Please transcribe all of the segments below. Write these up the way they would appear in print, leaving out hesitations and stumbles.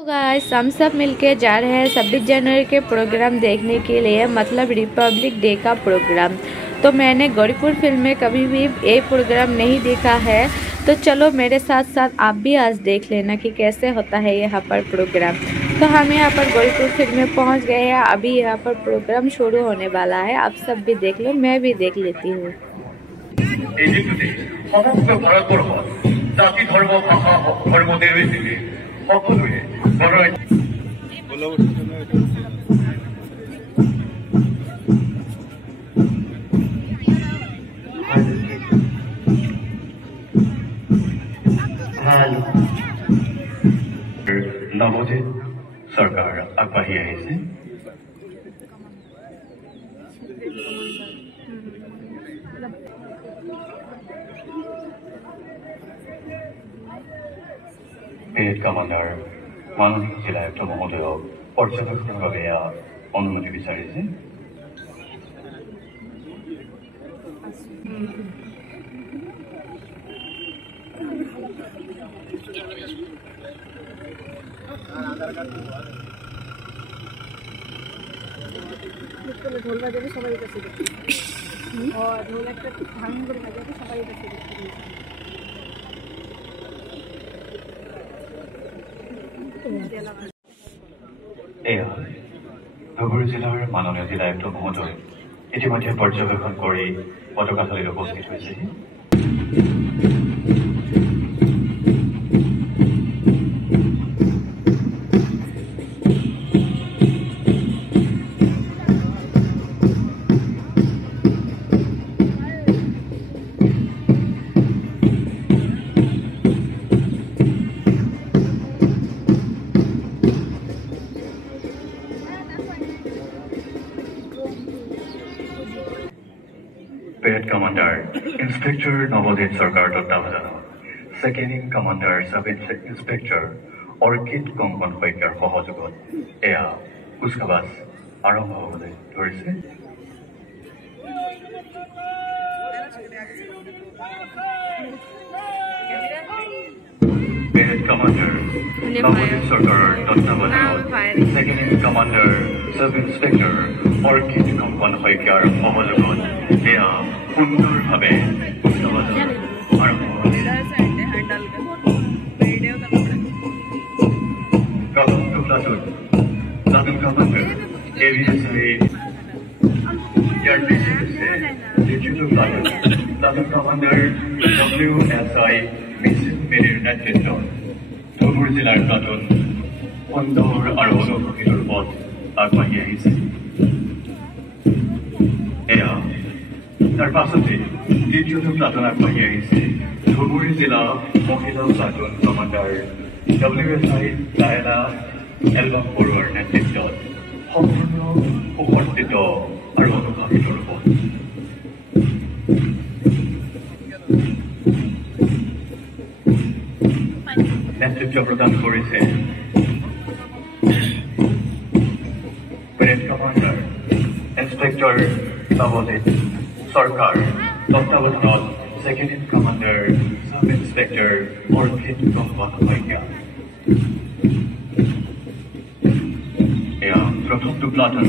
तो गाइस हम सब मिलके जा रहे हैं 26 जनवरी के प्रोग्राम देखने के लिए, मतलब रिपब्लिक डे का प्रोग्राम। तो मैंने गौरीपुर फिल्म में कभी भी ये प्रोग्राम नहीं देखा है, तो चलो मेरे साथ साथ आप भी आज देख लेना कि कैसे होता है यहाँ पर प्रोग्राम। तो हम यहाँ पर गौरीपुर फिल्म में पहुँच गए हैं। अभी यहाँ पर प्रोग्राम शुरू होने वाला है, आप सब भी देख लो, मैं भी देख लेती हूँ। নৱজিৎ চৰকাৰ আগবাঢ়ি আহিছে। পেৰেড কমাণ্ডাৰ মাননীয় জিলায়ুক্ত মহোদয়ক পৰ্যবেক্ষণৰ বাবে অনুমতি বিচাৰিছে। ঢোল বাজাবে সবাই কাছে ঢোল একটা ভাঙ কৰে বাজাবে সবাই কাছে ধুবুৰী জিলাৰ মাননীয় জিলায়ুক্ত মহোদয় ইতিমধ্যে পৰ্যবেক্ষণ কৰি পতাকাস্থলীত উপস্থিত হৈছে। Parade Commander Inspector Navojit Sarkar Totavajano, Second in Commander Sub Inspector Orchid Kongkon Hoikar Hohojugot, Ea Uskabas Aramahode Tourist. Parade Commander Navojit Sarkar Totavajano, Second in Commander Sub Inspector Orchid Kongkon Hoikar Hohojugot, Ea সুন্দরভাবে platoon commander ABSI platoon commander WSI মিছিল মেৰিৰ নেতৃত্বত ধুবুৰী জিলাৰ platoon সুন্দৰ আৰু অনুভূতিৰ ৰূপত আগবাঢ়ি আহিছে। এয়া তাৰ পাছতে দ্বিতীয়টো প্লাটুন আগবাঢ়ি আহিছে ধুবুৰী জিলা মহিলা platoon commander WSI Diana album বৰুৱাৰ নেতৃত্বত সম্পূৰ্ণ সুসজ্জিত আৰু অনুভাৱিত ৰূপত। নেতৃত্ব প্ৰদান কৰিছে parade commander inspector Nabajit Sarkar, তত্ত্বাৱধানত Second in Commander Sub Inspector Orchid Kongkon Hoikar। প্ৰথমটো প্লাটুন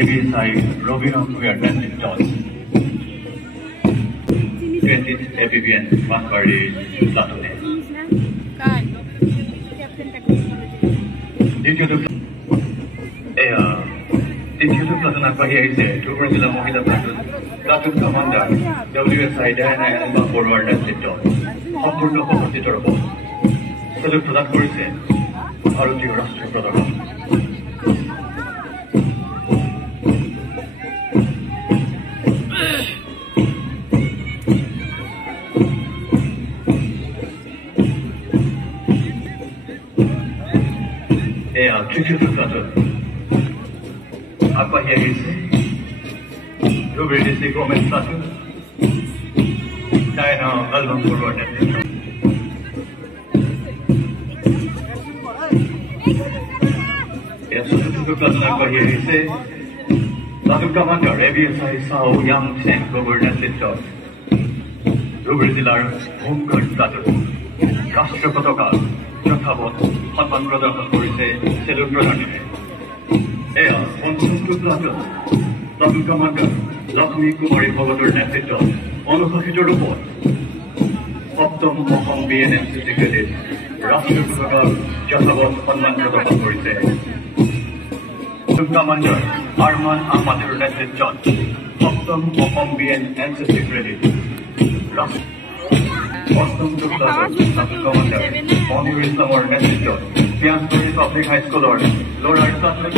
AVSI ৰবিৰাম ভূঞাৰ নেতৃত্বত 20th APBN বানবাৰী প্লাটুনে দ্বিতীয়টো প্লাটুন আগবাঢ়ি আহিছে ধুবুৰী জিলা মহিলা platoon platoon commander WSI Diana album বৰুৱাৰ নেতৃত্বত সম্পূৰ্ণ সুসজ্জিত ৰূপত চেলুট প্ৰদান কৰিছে ভাৰতীয় ৰাষ্ট্ৰীয় পতাকা। এয়া তৃতীয়টো প্লাটুন আগবাঢ়ি আহিছে Dhubri district women's platoon Diana album বৰুৱাৰ নেতৃত্বত। চতুৰ্থটো প্লাটুন আগবাঢ়ি আহিছে প্লাটুন কমাণ্ডাৰ AVSI চাও য়াং চেং গগৈৰ নেতৃত্বত ধুবুৰী জিলাৰ হোমগাৰ্ড প্লাটুন। ৰাষ্ট্ৰীয় পতাকা যথাবৎ সন্মান প্ৰদৰ্শন কৰিছে চেলুট প্ৰধানে। এয়া ৫৫ প্লাটুন প্লাটুন কমাণ্ডাৰ লক্ষ্মী কুমাৰী ভগতৰ নেতৃত্বত অনুশাসিত ৰূপত ৭ম অসম BNMCC ক্ৰেডিট ৰাষ্ট্ৰীয় পতাকাৰ যথাবত সন্মান প্ৰদৰ্শন কৰিছে। প্লাটুন কমাণ্ডাৰ আৰমান আহমেদৰ নেতৃত্বত ৭ম অসম BNMCC ক্ৰেডিট অষ্টম প্লাটুন কমাণ্ডাৰ মনিৰ ইছলামৰ নেতৃত্বত পিয়াজবাৰী পাব্লিক হাইস্কুলৰ ল'ৰাৰ ছাত্ৰী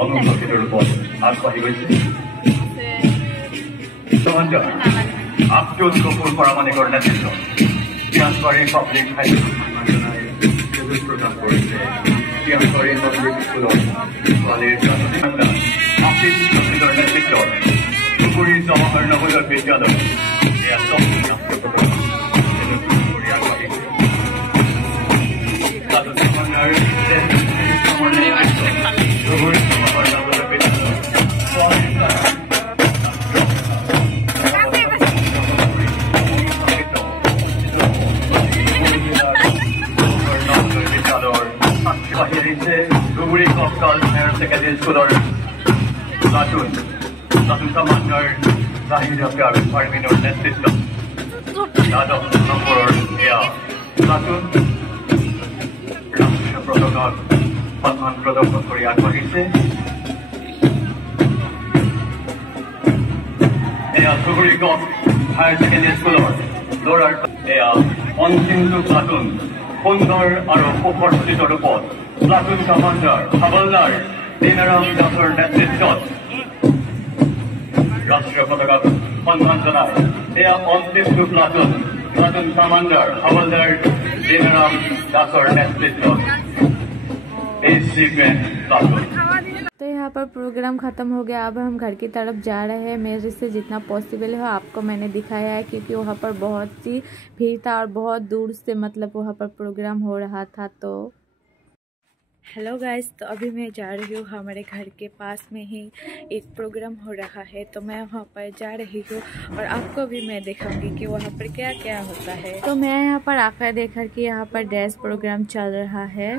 অনুশাসিত ৰূপত আগবাঢ়ি গৈছে। আব্দুল গফুৰ পাৰমাণিকৰ নেতৃত্বত পিয়াজবাৰী পাব্লিক হাইস্কুল প্ৰদান কৰিছে। পিয়াজবাৰী পাব্লিক স্কুলৰ ছোৱালীৰ আশিস শহীদৰ নেতৃত্বত ধুবুৰী জৱাহৰ নৱোদয় বিদ্যালয় এয়া ধুবুৰী ককল হায়াৰ ছেকেণ্ডেৰী স্কুলৰ প্লাটুন কমাণ্ডাৰ জাহিদ আফগাৰ পাৰভিনৰ নেতৃত্বত ১২ নম্বৰৰ এয়া প্লাটুন ৰাষ্ট্ৰীয় পতাকাত সন্মান প্ৰদৰ্শন কৰি আগবাঢ়িছে। এয়া ধুবুৰী কক হায়াৰ ছেকেণ্ডেৰী স্কুলৰ ল'ৰাৰ এয়া অন্তিমটো প্লাটুন সুন্দৰ আৰু সুসজ্জিত ৰূপত প্লাটুন কমাণ্ডাৰ হাৱলদাৰ দীনাৰাম দাসৰ নেতৃত্বত ৰাষ্ট্ৰীয় পতাকাত সন্মান জনায়। এয়া অন্তিমটো প্লাটুন কমাণ্ডাৰ হাৱলদাৰ দীনাৰাম দাসৰ নেতৃত্বত प्लाटून। तो यहाँ पर प्रोग्राम ख़त्म हो गया। अब हम घर की तरफ जा रहे हैं। मेरे से जितना पॉसिबल है आपको मैंने दिखाया है, क्योंकि वहाँ पर बहुत सी भीड़ था और बहुत दूर से मतलब वहाँ पर प्रोग्राम हो रहा था। तो हेलो गाइस, तो अभी मैं जा रही हूँ, हमारे घर के पास में ही एक प्रोग्राम हो रहा है, तो मैं वहाँ पर जा रही हूँ और आपको भी मैं दिखाऊंगी कि वहाँ पर क्या क्या होता है। तो मैं यहाँ पर आकर देखा कि यहाँ पर डांस प्रोग्राम चल रहा है,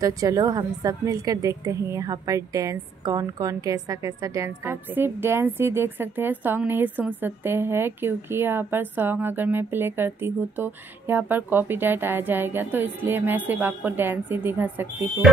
तो चलो हम सब मिलकर देखते हैं यहाँ पर डांस कौन कौन कैसा कैसा डांस करते हैं। सिर्फ डांस ही देख सकते हैं, सॉन्ग नहीं सुन सकते हैं, क्योंकि यहाँ पर सॉन्ग अगर मैं प्ले करती हूँ तो यहाँ पर कॉपीराइट आ जाएगा, तो इसलिए मैं सिर्फ आपको डांस ही दिखा सकती हूँ।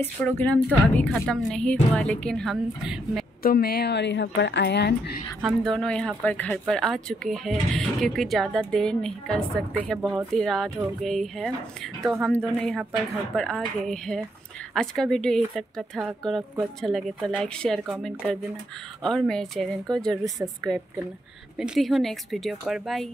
गाइस प्रोग्राम तो अभी ख़त्म नहीं हुआ, लेकिन मैं और यहाँ पर आयान हम दोनों यहाँ पर घर पर आ चुके हैं, क्योंकि ज़्यादा देर नहीं कर सकते हैं, बहुत ही रात हो गई है। तो हम दोनों यहाँ पर घर पर आ गए हैं। आज का वीडियो यही तक का था। अगर आपको अच्छा लगे तो लाइक शेयर कमेंट कर देना और मेरे चैनल को ज़रूर सब्सक्राइब करना। मिलती हूँ नेक्स्ट वीडियो पर। बाय।